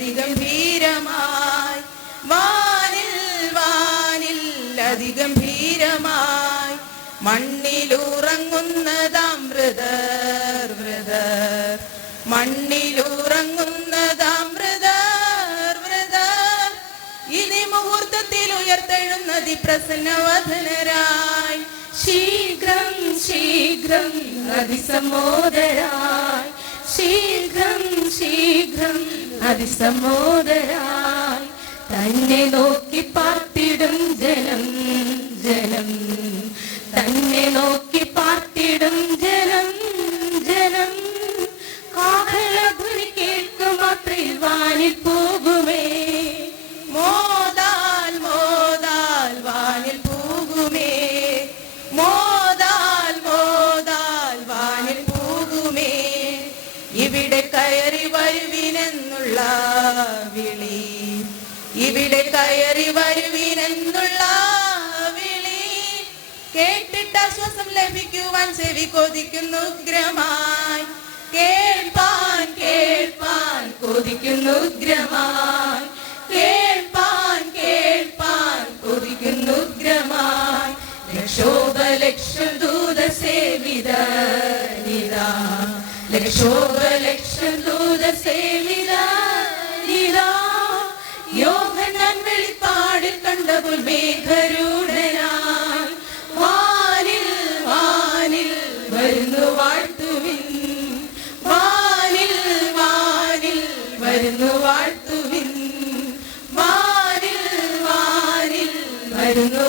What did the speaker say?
അതിഗംഭീരമായി, വാനിൽ വാനിൽ അതിഗംഭീരമായി, മണ്ണിലുറങ്ങുന്നതാം മൃതർ മൃതർ, മണ്ണിലുറങ്ങുന്നതാം മൃതർ മൃതർ, ഇനി മുഹൂർത്തത്തിൽ ഉയർത്തെഴുന്നതി പ്രസന്നവദനരായി, ശീഘ്രം ശീഘ്രം അതിസമ്മോദരായി, ശീഘ്രം ശീഘ്രം അതിസമ്മോദരായി, തന്നെ നോക്കി പാർത്തിടും ജനം ജനം, തന്നെ നോക്കി പാർത്തിടും ജനം ജനം, കാഹളധ്വനി കേൾക്കും മാത്രയിൽ വാനിൽ പോകുമേ, മോദാൽ മോദാൽ വാനിൽ പോകുമേ, മോദാൽ മോദാൽ വാനിൽ പോകുമേ, ഇവിടെ കയറി വരുവിനെന്നുള്ള വിളി, ഇവിടെ കയറി വരുവിനെന്നുള്ള വിളി, കേട്ടിട്ട് ആശ്വാസം ലഭിക്കുവാൻ ചെവി കൊതിക്കുന്നു ഉഗ്രമായി, കേൾപ്പാൻ കേൾപ്പാൻ കൊതിക്കുന്നു ഉഗ്രമായി, കേൾപ്പാൻ കേൾപ്പാൻ കൊതിക്കുന്നു ഉഗ്രമായി, ലക്ഷോപലക്ഷം ദൂതസേവിതനിതാ, ലക്ഷോപലക്ഷം ദൂതസേവിതനിതാ, യോഹന്നാൻ വെളിപ്പാടിൽ കണ്ടപ്പോൾ മേഘരൂഢനായി, വാനിൽ വാനിൽ വരുന്നു വാഴ്ത്തുവിൻ, വാനിൽ വാനിൽ വരുന്നു വാഴ്ത്തുവിൻ, വാനിൽ വാനിൽ വരുന്നു